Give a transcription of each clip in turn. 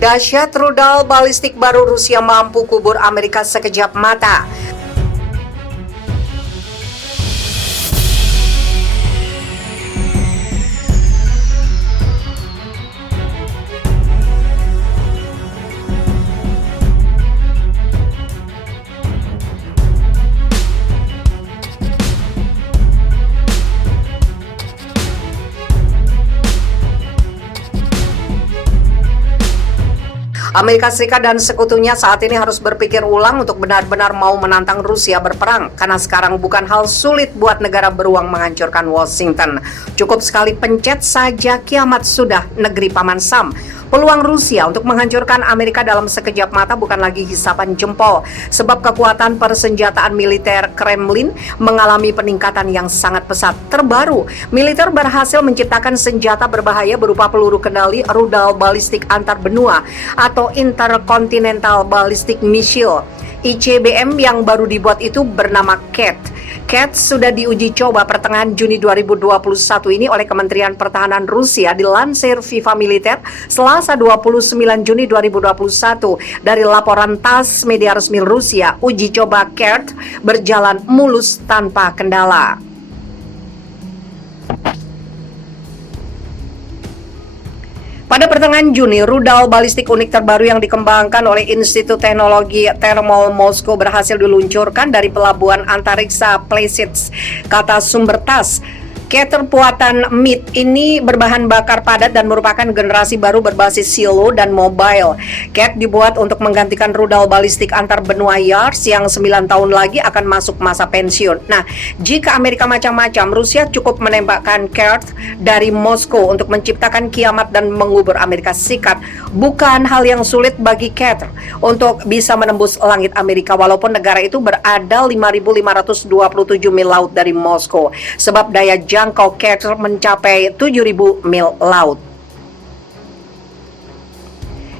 Dahsyat rudal balistik baru Rusia mampu kubur Amerika sekejap mata. Amerika Serikat dan sekutunya saat ini harus berpikir ulang untuk benar-benar mau menantang Rusia berperang, karena sekarang bukan hal sulit buat negara beruang menghancurkan Washington. Cukup sekali pencet saja, kiamat sudah, negeri Paman Sam. Peluang Rusia untuk menghancurkan Amerika dalam sekejap mata bukan lagi hisapan jempol, sebab kekuatan persenjataan militer Kremlin mengalami peningkatan yang sangat pesat. Terbaru, militer berhasil menciptakan senjata berbahaya berupa peluru kendali rudal balistik antar benua atau Intercontinental Ballistic Missile. ICBM yang baru dibuat itu bernama CAT. CAT sudah diuji coba pertengahan Juni 2021 ini oleh Kementerian Pertahanan Rusia, dilansir Viva Militer Selasa 29 Juni 2021. Dari laporan TASS media resmi Rusia, uji coba CAT berjalan mulus tanpa kendala. Pada pertengahan Juni, rudal balistik unik terbaru yang dikembangkan oleh Institut Teknologi Thermal Moskow berhasil diluncurkan dari pelabuhan antariksa Plesetsk, kata sumber TASS. CAT buatan MIT ini berbahan bakar padat dan merupakan generasi baru berbasis silo dan mobile. CAT dibuat untuk menggantikan rudal balistik antar benua YARS yang 9 tahun lagi akan masuk masa pensiun. Nah, jika Amerika macam-macam, Rusia cukup menembakkan CAT dari Moskow untuk menciptakan kiamat dan mengubur Amerika Serikat. Bukan hal yang sulit bagi CAT untuk bisa menembus langit Amerika, walaupun negara itu berada 5.527 mil laut dari Moskow, sebab daya jangkau CAT mencapai 7.000 mil laut.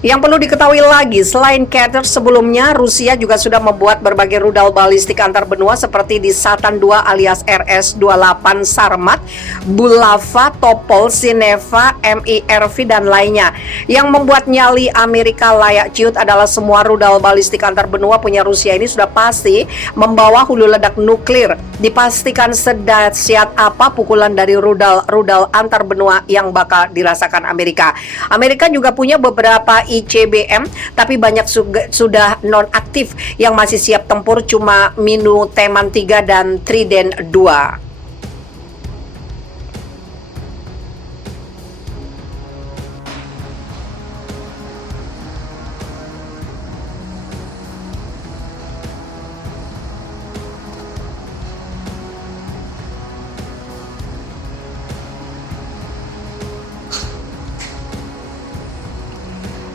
Yang perlu diketahui lagi, selain CAT sebelumnya, Rusia juga sudah membuat berbagai rudal balistik antar benua seperti di Satan 2 alias RS-28 Sarmat, Bulava, Topol, Sineva, MIRV, dan lainnya. Yang membuat nyali Amerika layak ciut adalah semua rudal balistik antar benua punya Rusia ini sudah pasti membawa hulu ledak nuklir. Dipastikan sedahsyat apa pukulan dari rudal antar benua yang bakal dirasakan Amerika. Amerika juga punya beberapa ICBM, tapi banyak sudah non-aktif yang masih siap tempur, cuma Minu Teman 3 dan Trident 2.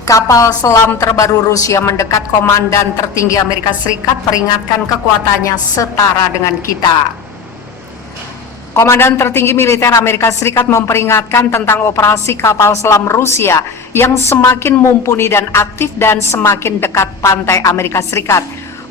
Kapal selam terbaru Rusia mendekat. Komandan tertinggi Amerika Serikat peringatkan kekuatannya setara dengan kita. Komandan tertinggi militer Amerika Serikat memperingatkan tentang operasi kapal selam Rusia yang semakin mumpuni dan aktif dan semakin dekat pantai Amerika Serikat.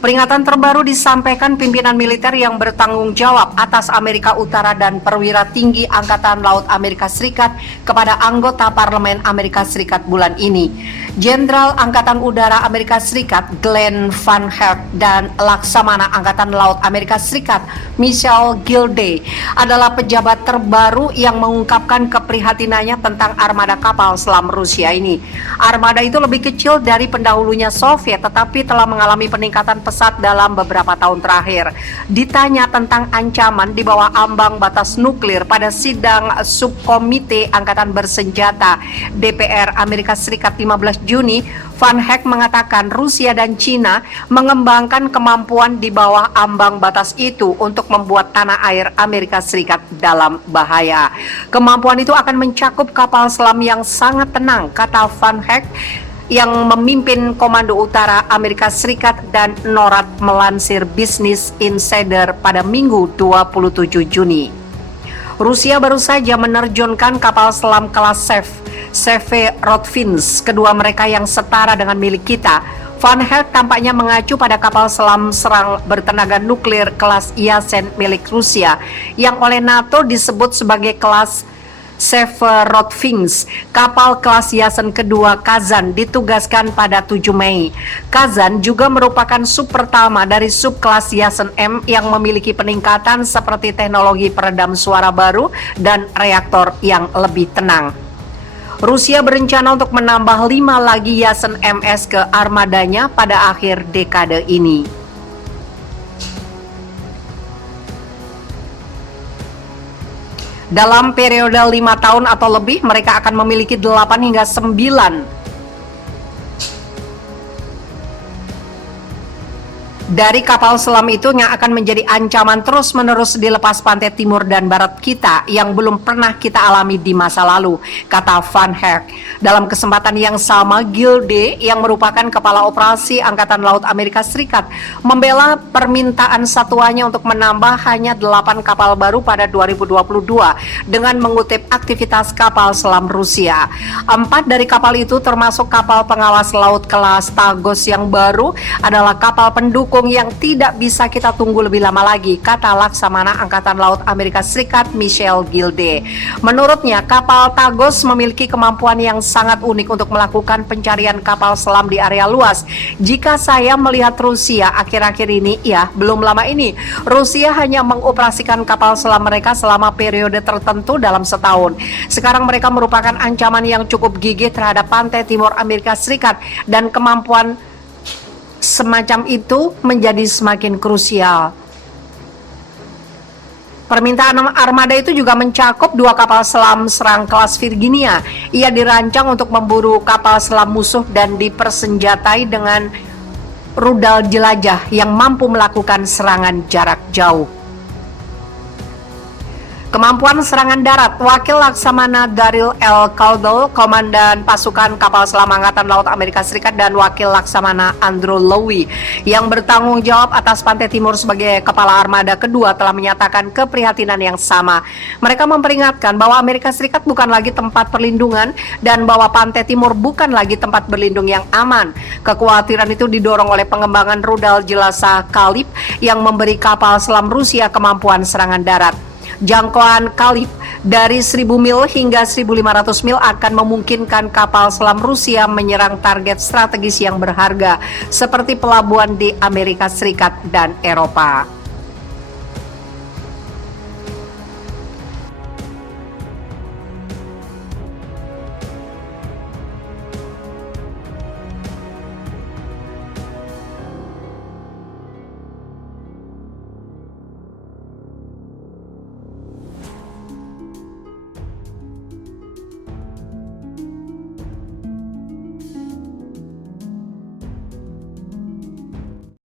Peringatan terbaru disampaikan pimpinan militer yang bertanggung jawab atas Amerika Utara dan perwira tinggi Angkatan Laut Amerika Serikat kepada anggota Parlemen Amerika Serikat bulan ini. Jenderal Angkatan Udara Amerika Serikat Glenn Van Herk dan Laksamana Angkatan Laut Amerika Serikat Michelle Gilday adalah pejabat terbaru yang mengungkapkan keprihatinannya tentang armada kapal selam Rusia ini. Armada itu lebih kecil dari pendahulunya Soviet, tetapi telah mengalami peningkatan pesat dalam beberapa tahun terakhir. Ditanya tentang ancaman di bawah ambang batas nuklir pada sidang subkomite Angkatan Bersenjata DPR Amerika Serikat 15 Juni, Van Herk mengatakan Rusia dan China mengembangkan kemampuan di bawah ambang batas itu untuk membuat tanah air Amerika Serikat dalam bahaya. Kemampuan itu akan mencakup kapal selam yang sangat tenang, kata Van Herk yang memimpin Komando Utara Amerika Serikat dan NORAD melansir Business Insider pada Minggu 27 Juni. Rusia baru saja menerjunkan kapal selam kelas Severodvinsk, kedua mereka yang setara dengan milik kita. Van Herk tampaknya mengacu pada kapal selam serang bertenaga nuklir kelas Yasen milik Rusia yang oleh NATO disebut sebagai kelas Severodvinsk, kapal kelas Yasen kedua Kazan, ditugaskan pada 7 Mei. Kazan juga merupakan sub pertama dari sub kelas Yasen M yang memiliki peningkatan seperti teknologi peredam suara baru dan reaktor yang lebih tenang. Rusia berencana untuk menambah 5 lagi Yasen MS ke armadanya pada akhir dekade ini. Dalam periode 5 tahun atau lebih, mereka akan memiliki 8 hingga 9 dari kapal selam itu yang akan menjadi ancaman terus-menerus di lepas pantai timur dan barat kita yang belum pernah kita alami di masa lalu, kata Van Herk. Dalam kesempatan yang sama, Gilde yang merupakan kepala operasi Angkatan Laut Amerika Serikat membela permintaan satuannya untuk menambah hanya 8 kapal baru pada 2022 dengan mengutip aktivitas kapal selam Rusia. 4 dari kapal itu termasuk kapal pengawas laut kelas Tagos yang baru adalah kapal pendukung yang tidak bisa kita tunggu lebih lama lagi, kata Laksamana Angkatan Laut Amerika Serikat Michelle Gilde. Menurutnya, kapal Tagos memiliki kemampuan yang sangat unik untuk melakukan pencarian kapal selam di area luas. Jika saya melihat Rusia akhir-akhir ini, ya belum lama ini, Rusia hanya mengoperasikan kapal selam mereka selama periode tertentu dalam setahun. Sekarang mereka merupakan ancaman yang cukup gigih terhadap pantai timur Amerika Serikat dan kemampuan semacam itu menjadi semakin krusial. Permintaan armada itu juga mencakup 2 kapal selam serang kelas Virginia. Ia dirancang untuk memburu kapal selam musuh dan dipersenjatai dengan rudal jelajah yang mampu melakukan serangan jarak jauh. Kemampuan serangan darat, Wakil Laksamana Daryl L. Caldwell, Komandan Pasukan Kapal Selam Angkatan Laut Amerika Serikat, dan Wakil Laksamana Andrew Lowy yang bertanggung jawab atas pantai timur sebagai kepala armada kedua telah menyatakan keprihatinan yang sama. Mereka memperingatkan bahwa Amerika Serikat bukan lagi tempat perlindungan dan bahwa pantai timur bukan lagi tempat berlindung yang aman. Kekhawatiran itu didorong oleh pengembangan rudal jelasa Kalib yang memberi kapal selam Rusia kemampuan serangan darat. Jangkauan Kalib dari 1000 mil hingga 1500 mil akan memungkinkan kapal selam Rusia menyerang target strategis yang berharga seperti pelabuhan di Amerika Serikat dan Eropa.